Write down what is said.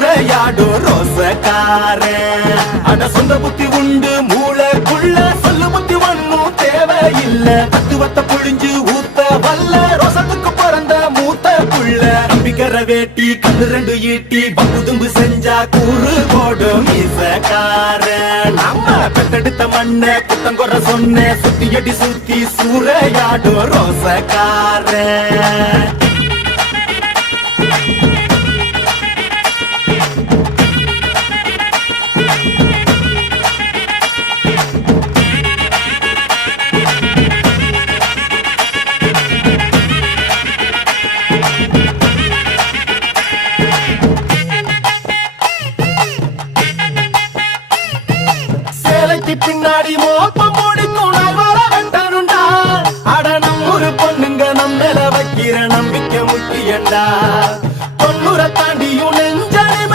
சூறையாடும் ரோசக்காரன். அட சொந்த புத்தி உண்டு மூளைக்குள்ள, சொல்லு புத்தி ஒண்ணும் தேவையில்லை. தத்துவத்தை புழிஞ்சு ஊத்த வல்ல ரோசத்துக்கு பிறந்த மூத்த புள்ள. நம்பிக்கிற வேட்டி கண்ணு ரெண்டு ஈட்டி பங்குதும்பு செஞ்சா கூறு போடும் மீசக்காரன். நம்ம பெத்தெடுத்த மண்ண குத்தங்குற சொன்ன சுத்தி அடி சுத்தி சூறையாடும் ரோசக்காரன். பின்னாடி மோப்பம் முடிக்கும் வர வெட்டனுண்டா. அட நம்ம ஒரு பொண்ணுங்க நம்ம வைக்கிற நம்பிக்கை முக்கியண்டா.